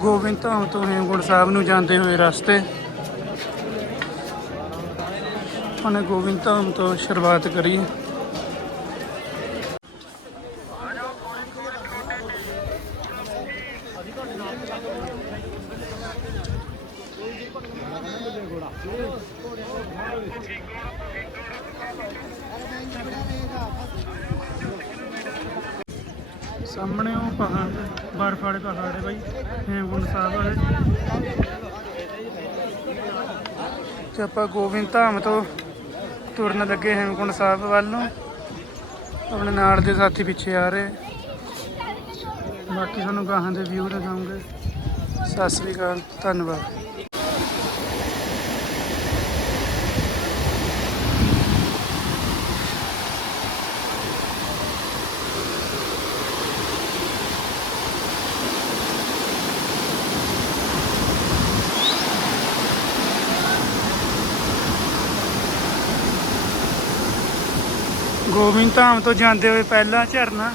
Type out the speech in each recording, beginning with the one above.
ਗੋਬਿੰਦ ਧਾਮ ਤੋਂ ਹੇਮਕੁੰਟ ਸਾਹਿਬ ਨੂੰ ਜਾਂਦੇ ਹੋਏ ਰਸਤੇ। ਉਹਨੇ ਗੋਬਿੰਦ ਧਾਮ ਤੋਂ ਸ਼ੁਰੂਆਤ ਕਰੀ ਸਾਹਮਣੇ ਉਹ ਪਹਾੜ ਬਰਫ ਵਾਲੇ ਪਹਾੜ ਹੈ ਬਾਈ ਹੇਮਕੁੰਟ ਸਾਹਿਬ ਵਾਲੇ ਤੇ ਆਪਾਂ ਗੋਬਿੰਦ ਧਾਮ ਤੋਂ ਤੁਰਨ ਲੱਗੇ ਹੇਮਕੁੰਟ ਸਾਹਿਬ ਵੱਲ ਨੂੰ। ਆਪਣੇ ਨਾਲ ਦੇ ਸਾਥੀ ਪਿੱਛੇ ਆ ਰਹੇ। ਬਾਕੀ ਤੁਹਾਨੂੰ ਗਾਹਾਂ ਦੇ ਵਿਊ ਦਿਖਾਉਂਗੇ। ਸਤਿ ਸ੍ਰੀ ਅਕਾਲ, ਧੰਨਵਾਦ। ਗੋਬਿੰਦ ਧਾਮ ਤੋਂ ਜਾਂਦੇ ਹੋਏ ਪਹਿਲਾ ਝਰਨਾ।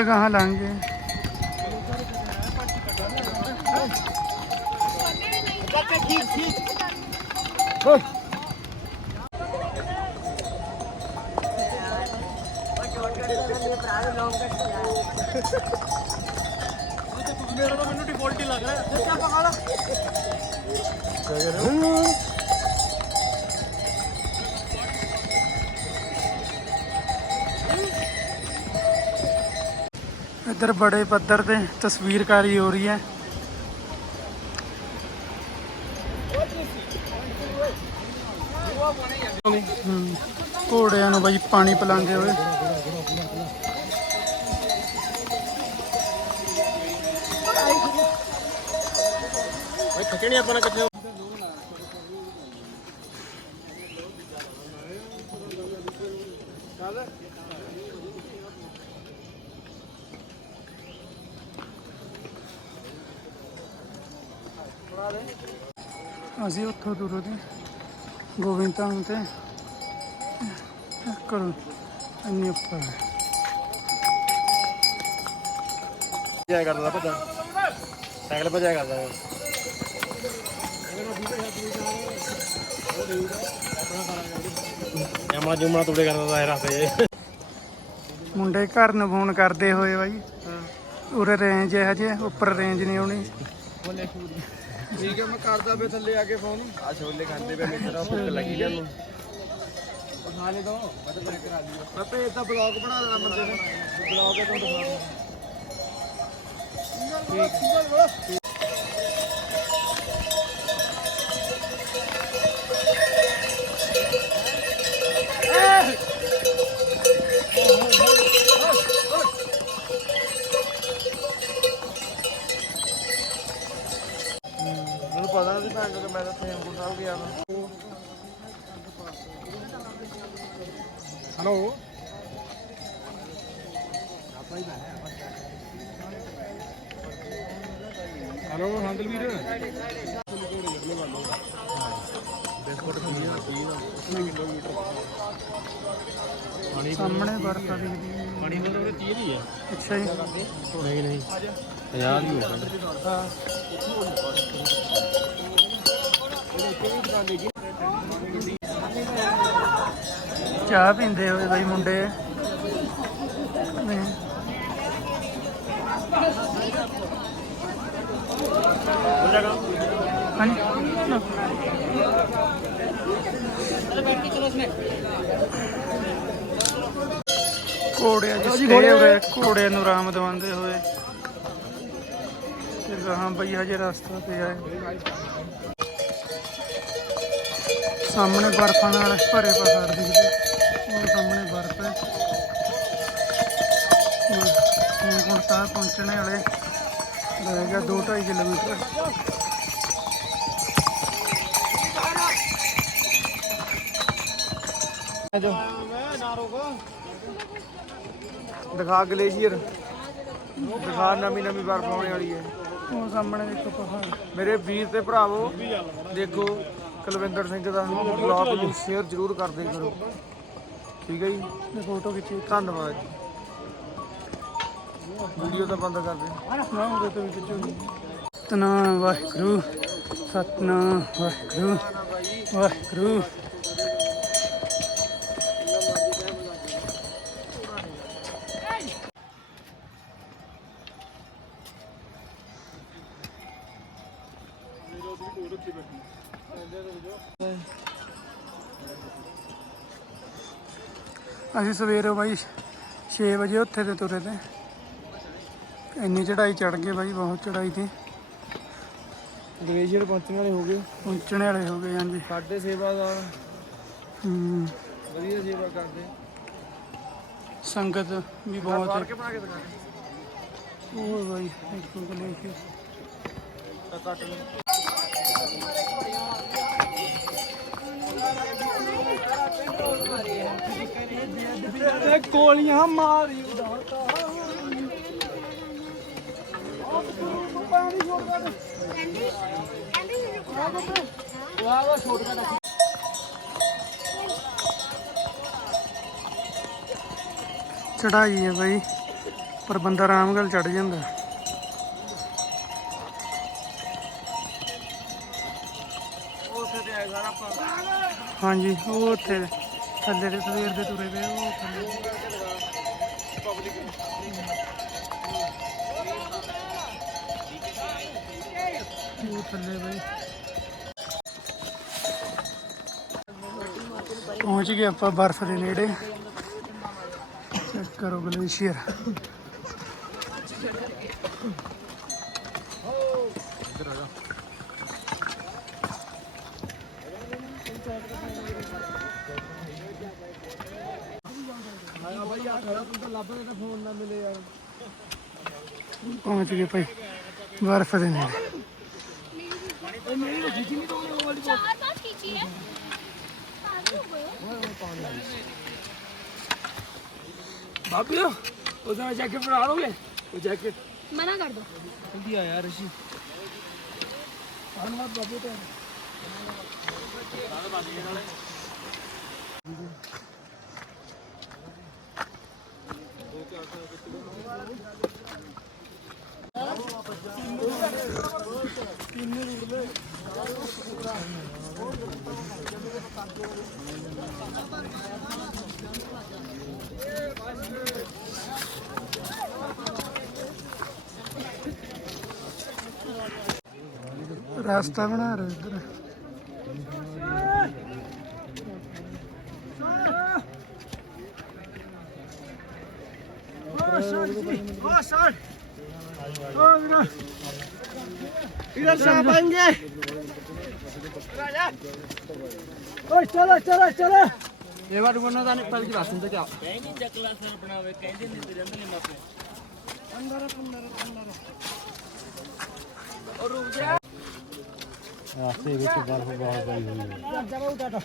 ਹਾਂ ਉਹਦੇ ਗਾਹਾਂ ਲੰਘ ਗਏ ਮੇਰਾ ਤਾਂ ਮੈਨੂੰ ਡਿਫਾਲਟ ਹੀ ਲੱਗ ਇੱਧਰ ਬੜੇ ਪੱਧਰ ਤੇ ਤਸਵੀਰਕਾਰੀ ਹੋ ਰਹੀ ਹੈ। ਘੋੜਿਆਂ ਨੂੰ ਬਾਈ ਪਾਣੀ ਪਿਲਾਉਂਦੇ ਹੋਏ। ਭਾਈ ਆਪਾਂ ਨੇ ਕਿੱਥੇ ਉੱਥੋਂ ਦੂਰੋਂ ਦੀ ਗੋਬਿੰਦ ਧਾਮ ਤੇ ਕਰੋ ਇੰਨੀ ਉੱਪਰ ਜਾਇਆ ਕਰਦਾ ਭੱਜਾ। ਸਾਈਕਲ ਭੱਜਿਆ ਕਰਦਾ ਜਮਾ ਜੁਮਾ ਤੁੜੇ ਕਰਦਾ ਦਾ ਰਸਤੇ 'ਚ। ਮੁੰਡੇ ਘਰ ਨੂੰ ਫੋਨ ਕਰਦੇ ਹੋਏ ਬਾਈ। ਉਰੇ ਰੇਂਜ ਹੈ ਹਜੇ ਉੱਪਰ ਰੇਂਜ ਨਹੀਂ ਆਉਣੀ ਠੀਕ ਹੈ ਮੈਂ ਕਰਦਾ ਬੇ ਥੱਲੇ ਆ ਕੇ ਫੋਨ ਆ ਛੋਲੇ ਖਾਂਦੇ ਪਏ ਮੇਰਾ ਭੁੱਖ ਲੱਗੀ ਗਿਆ ਨੂੰ ਖਾ ਲੈ ਦੋ ਮੈਂ ਤਾਂ ਚੈੱਕ ਕਰਾ ਲਿਆ ਮੈਂ ਭੇਜ ਤਾਂ ਬਲੌਗ ਬਣਾ ਦੇਣਾ ਬੰਦੇ ਨੇ। ਬਲੌਗ ਹੈ ਤੁਹਾਨੂੰ ਦਿਖਾ ਦੂੰਗਾ ਠੀਕ ਸਾਹਮਣੇ ਬਰਫ ਆ ਦਿਖਦੀ ਹੈ। ਪਾਣੀ ਦਾ ਤਾਂ 30 ਹੀ। ਅੱਛਾ ਜੀ। ਨਹੀਂ ਨਹੀਂ। 50 ਦੀ ਹੋ। ਚਾਹ ਪੀਂਦੇ ਹੋਏ ਬਾਈ ਮੁੰਡੇ। ਹਾਂਜੀ ਨਾ। ਘੋੜਿਆਂ ਜੀ ਸਟੇ ਹੋਏ ਘੋੜਿਆਂ ਨੂੰ ਆਰਾਮ ਦਵਾਉਂਦੇ ਹੋਏ ਤੇ ਗਾਹਾਂ ਬਈ ਹਜੇ ਰਸਤਾ ਤੇ ਆਏ ਸਾਹਮਣੇ ਬਰਫਾਂ ਨਾਲ ਭਰੇ ਪਹਾੜ ਦਿਖਦੇ ਉਹ ਸਾਹਮਣੇ ਬਰਫ ਹੈ ਹੇਮਕੁੰਟ ਸਾਹਿਬ ਪਹੁੰਚਣੇ ਵਾਲੇ ਰਹਿ ਗਿਆ ਕਿਲੋਮੀਟਰ। ਦਿਖਾ ਗਲੇਸ਼ੀਅਰ। ਦਿਖਾ ਨਵੀਂ ਨਵੀਂ ਬਰਫ਼ ਆਉਣ ਵਾਲੀ ਹੈ। ਉਹ ਸਾਹਮਣੇ ਦੇਖੋ ਪਹਾੜ। ਮੇਰੇ ਵੀਰ ਤੇ ਭਰਾਵੋ ਦੇਖੋ ਕੁਲਵਿੰਦਰ ਸਿੰਘ ਦਾ ਬਲੌਗ ਸ਼ੇਅਰ ਜ਼ਰੂਰ ਕਰਦੇ ਕਰੋ। ਠੀਕ ਹੈ ਜੀ? ਫੋਟੋ ਖਿੱਚੀ। ਧੰਨਵਾਦ ਜੀ। ਵੀਡੀਓ ਤਾਂ ਬੰਦ ਕਰ ਦੇ। ਨਾ ਉਹਦੇ ਤੋਂ ਵੀ ਖਿੱਚੂਗੀ ਸਤਨਾਮ ਵਾਹਿਗੁਰੂ ਸਤਨਾਮ ਵਾਹਿਗੁਰੂ ਵਾਹਿਗੁਰੂ। ਅਸੀਂ ਸਵੇਰੇ ਬਾਈ 6 ਵਜੇ ਉੱਥੇ ਤੇ ਤੁਰੇ ਤੇ। ਇੰਨੀ ਚੜਾਈ ਚੜ ਗਏ ਬਾਈ ਬਹੁਤ ਚੜਾਈ ਤੇ ਗਲੇਸ਼ੀਅਰ ਪਹੁੰਚਣ ਵਾਲੇ ਹੋ ਗਏ। ਪਹੁੰਚਣ ਵਾਲੇ ਹੋ ਗਏ ਹਾਂਜੀ। ਸਾਡੇ ਸੇਵਾਦਾਰ ਹਮ, ਵਧੀਆ ਸੇਵਾ ਕਰਦੇ। ਸੰਗਤ ਵੀ ਬਹੁਤ ਹੈ ਬਣਾ ਕੇ ਉਹ ਬਾਈ ਦੇਖੋ ਗਲੇ ਕਿ ਤਾਂ ਕੱਟ ਲੈ ਗੋਲੀਆਂ ਮਾਰੀ ਚੜਾਈ ਹੈ ਬਾਈ। ਪਰ ਬੰਦਾ ਆਰਾਮ ਨਾਲ ਚੜ ਜਾਂਦਾ। ਹਾਂਜੀ, ਉਹ ਉੱਥੇ ਥੱਲੇ ਦੇ ਸਵੇਰ ਦੇ ਤੁਰੇ ਪਏ ਉਹ ਥੱਲੇ ਉਹ ਥੱਲੇ ਬਈ ਪਹੁੰਚ ਗਏ ਆਪਾਂ ਬਰਫ਼ ਦੇ ਨੇੜੇ। ਚੈੱਕ ਕਰੋ ਗਲੇਸ਼ੀਅਰ। ਬਾਈ ਪਹੁੰਚ ਗਏ ਭਾਈ, ਬਰਫ਼ ਦੇ ਨੇੜੇ। ਬਾਬੀ ਉਹਦਾ ਮੈਂ ਜੈਕਟ ਬਣਾ ਲਓਗੇ ਉਹ ਜੈਕਟ ਮਨਾ ਕਰ ਦੋ। ਜਲਦੀ ਆ ਯਾਰ ਰਸ਼ੀ। ਧੰਨਵਾਦ ਬਾਬੂ ਤੇ ਧੰਨਵਾਦ ਬਾਬੀ ਨਾਲੇ नाश्ता बना रहे इधर इधर से आप आएंगे चलो चलो चलो ये बार गुना जाने पर की बात सुनते क्या नहीं जकला सर बनावे कहते नहीं तेरे में माफी अंदर अंदर अंदर और रुक जा ਰਾਸਤੇ ਵਿੱਚ ਬਰਫ਼ ਬਹੁਤ ਪਈ ਹੋਈ ਹੈ।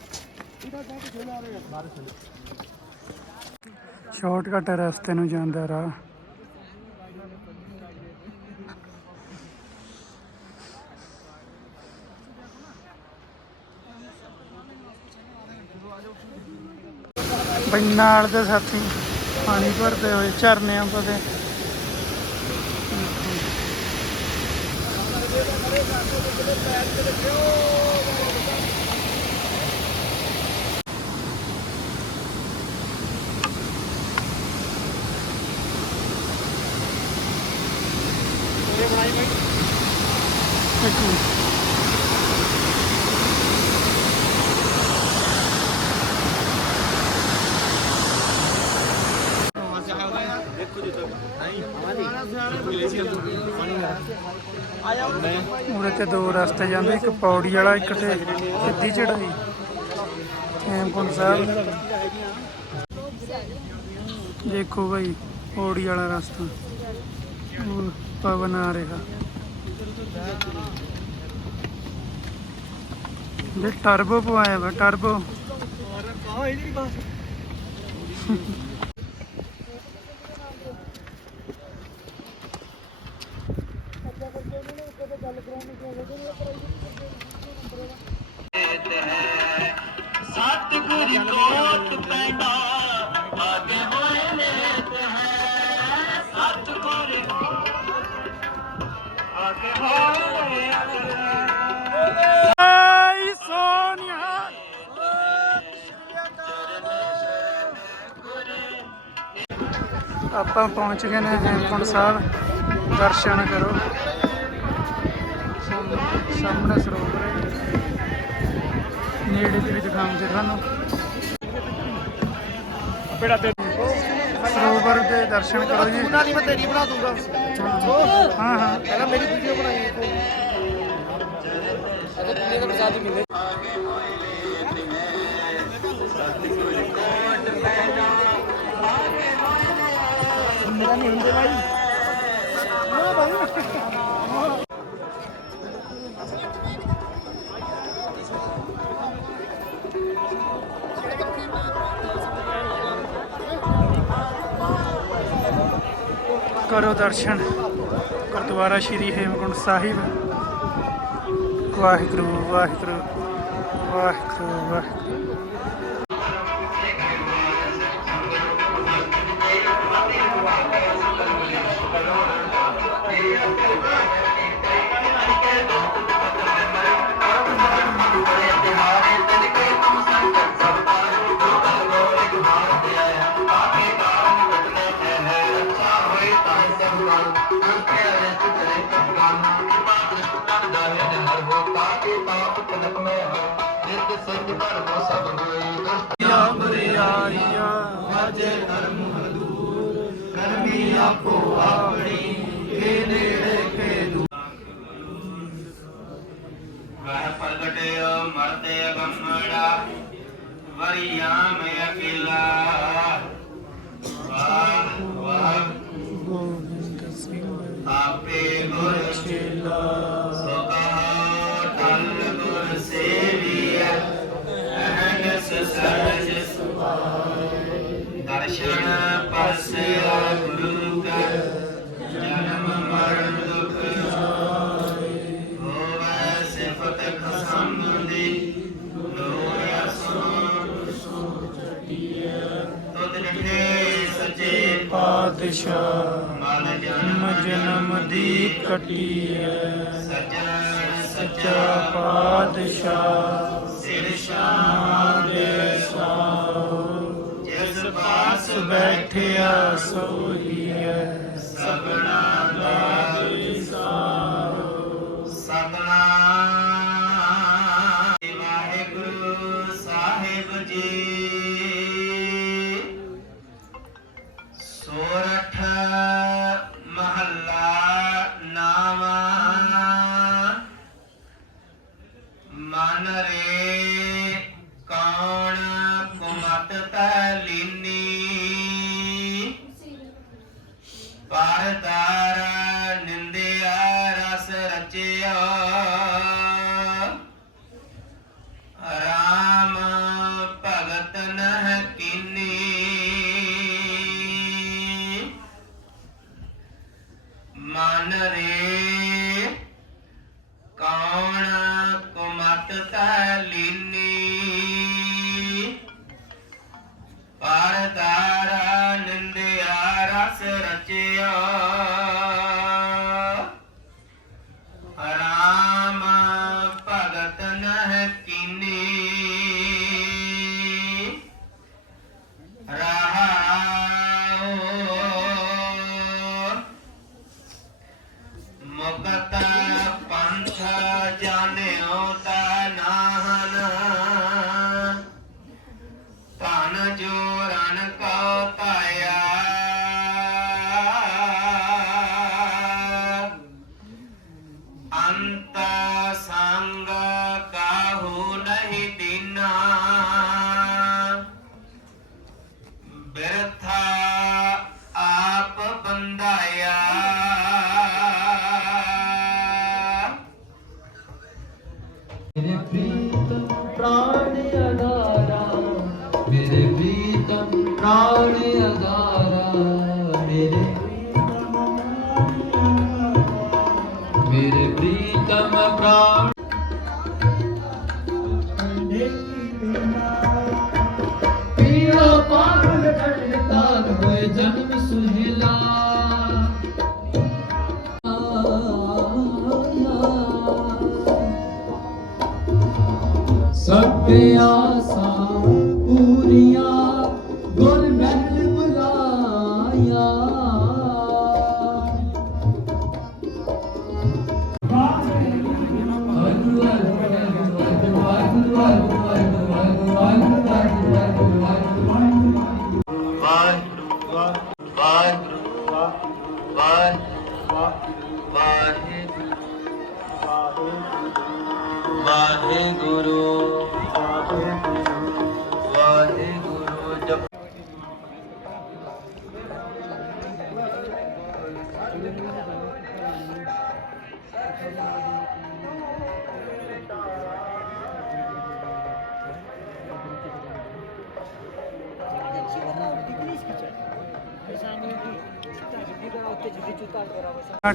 ਸ਼ਾਰਟਕਟ ਰਸਤੇ ਨੂੰ ਜਾਂਦਾ ਰਾਹ। ਬਈ ਨਾਲ ਦੇ ਸਾਥੀ ਪਾਣੀ ਭਰਦੇ ਹੋਏ ਝਰਨਿਆਂ ਪਤੇ ਇੱਕ ਮਿੰਟ। ਉਹਦੇ ਤੇ ਦੋ ਰਸਤੇ ਜਾਂਦੇ, ਇੱਕ ਪੌੜੀ ਵਾਲਾ, ਇੱਕ ਤੇ ਸਿੱਧੀ ਚੜਾਈ ਹੇਮਕੁੰਟ ਸਾਹਿਬ। ਦੇਖੋ ਭਾਈ ਪੌੜੀ ਵਾਲਾ ਰਸਤਾ। ਉਹ ਪਵਨ ਆ ਰਿਹਾ। ਜੇ ਟਰਬੋ ਪਵਾਇਆ ਵਾ ਟਰਬੋ ਆਪਾਂ ਪਹੁੰਚ ਗਏ ਨੇ ਹੇਮਕੁੰਟ ਸਾਹਿਬ ਦਰਸ਼ਨ ਕਰੋ। ਸਾਹਮਣੇ- ਸਰੋਵਰ ਹੈ। ਨੇੜੇ ਤੇ ਵੀ ਦਿਖਾਉਂਦੇ ਤੁਹਾਨੂੰ। ਸਰੋਵਰ ਦੇ ਦਰਸ਼ਨ ਕਰੋ ਜੀ। ਬਣਾ ਲਈ ਮੈਂ ਤੇਰੀ ਬਣਾ ਦੂੰਗਾ। ਹਾਂ ਹਾਂ। ਪਹਿਲਾਂ ਮੇਰੀ ਵੀਡੀਓ ਬਣਾਈ ਅਗਰ ਦਾ ਪ੍ਰਸਾਦ ਹੀ ਮਿਲੇ ਮੇਰਾ ਨਹੀਂ ਹੁੰਦੇ ਭਾਈ। ਨਾ ਭਾਈ। ਕਰੋ ਦਰਸ਼ਨ। ਗੁਰਦੁਆਰਾ ਸ਼੍ਰੀ ਹੇਮਕੁੰਟ ਸਾਹਿਬ। ਵਾਹਿਗੁਰੂ ਵਾਹਿਗੁਰੂ ਵਾਹਿਗੁਰੂ ਵਾਹਿਗੁਰੂ। ਵਹ ਪ੍ਰਗਟਿਓ ਮਰਤੇ ਗੰਮੜਾ ਵਰਿਆ ਮੈਂ ਅਕੇਲਾ ਪਾਤਸ਼ਾਹ ਮਲ ਜਨਮ ਜਨਮ ਦੀ ਕੱਟੀ ਹੈ ਸੱਚਾ ਪਾਤਸ਼ਾਹ, ਸਿਰ ਸ਼ਾਮ ਦੇ ਸਾਹ। ਜਿਸ ਪਾਸ ਬੈਠਿਆ ਸੋਈ ਹੈ ਸਗਣਾ Thank you.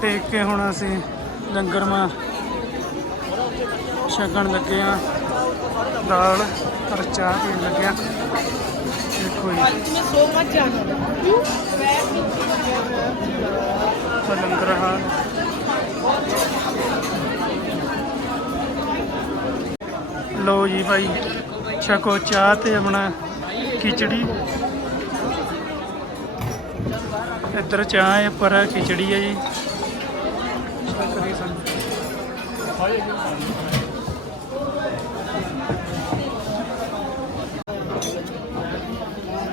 ਟੇਕ ਕੇ ਹੁਣ ਅਸੀਂ ਲੰਗਰ ਮਾ ਛਕਣ ਲੱਗੇ ਆ ਦਾਲ ਔਰ ਚਾਹ ਪੀਣ ਲੱਗੇ ਆ ਦੇਖੋ ਜੀ। ਤਾਂ ਲੰਗਰ ਹਾਲ। ਲੋ ਜੀ ਭਾਈ, ਛਕੋ ਚਾਹ ਤੇ ਆਪਣਾ ਖਿਚੜੀ। ਇੱਧਰ ਚਾਹ ਹੈ, ਪਰ ਖਿਚੜੀ ਹੈ ਜੀ।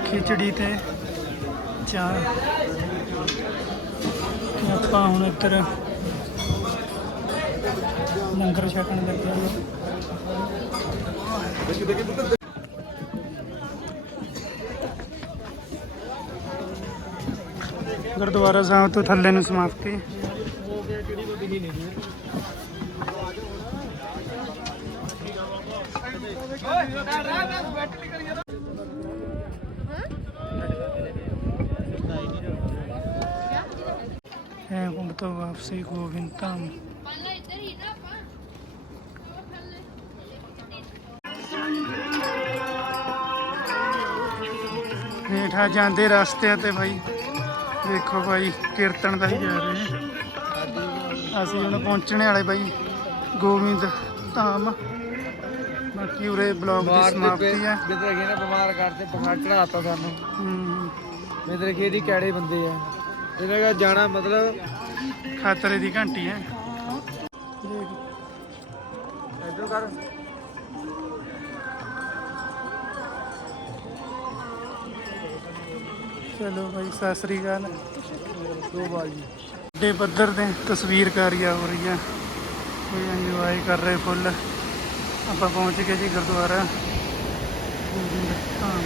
ਖਿਚੜੀ ਤੇ ਚਾਹ। ਤੇ ਆਪਾਂ ਹੁਣ ਇੱਧਰ ਲੰਗਰ ਛਕਣ ਲੱਗੇ ਹਾਂ। ਗੁਰਦੁਆਰਾ ਸਾਹਿਬ ਤੋਂ ਥੱਲੇ ਨੂੰ ਸਮਾਪਤੀ ਹੈ ਕੁੰਭ ਤੋਂ ਵਾਪਸੀ ਗੋਬਿੰਦ ਧਾਮ। ਪਹਿਲਾਂ ਇੱਧਰ ਹੇਠਾਂ ਜਾਂਦੇ ਰਸਤੇ ਤੇ ਭਾਈ ਵੇਖੋ ਭਾਈ ਕੀਰਤਨ ਦਾ ਹੀ ਜਾ ਰਹੇ ਹਾਂ ਅਸੀਂ ਹੁਣ ਪਹੁੰਚਣੇ ਵਾਲੇ ਭਾਈ ਗੋਬਿੰਦ ਧਾਮ। ਬਾਕੀ ਉਰੇ ਬਲੌਗ ਦੀ ਸਮਾਪਤੀ ਹੈ। ਕਿ ਨਾ ਬਿਮਾਰ ਕਰਦੇ ਬੁਖਾਰ ਚੜਾਤਾ ਸਾਨੂੰ। ਹਮ, ਮੇਰੇ ਖੇਦੀ ਕੈੜੇ ਬੰਦੇ ਆ। ਇਹਨਾਂ ਦਾ ਜਾਣਾ ਮਤਲਬ ਖਤਰੇ ਦੀ ਘੰਟੀ ਹੈ। ਇਧਰ ਕਰ। ਚਲੋ ਭਾਈ ਸਤਿ ਸ੍ਰੀ ਅਕਾਲ। ਦੋ ਬਾਜੀ ਵੱਡੇ ਪੱਧਰ ਤੇ ਤਸਵੀਰਕਾਰੀ ਆ ਹੋ ਰਹੀ ਆ। ਕੋਈ ਇੰਜੋਏ ਕਰ ਰਹੇ ਫੁੱਲ ਆਪਾਂ ਪਹੁੰਚ ਗਏ ਜੀ ਗੁਰਦੁਆਰਾ। ਗੋਬਿੰਦ ਧਾਮ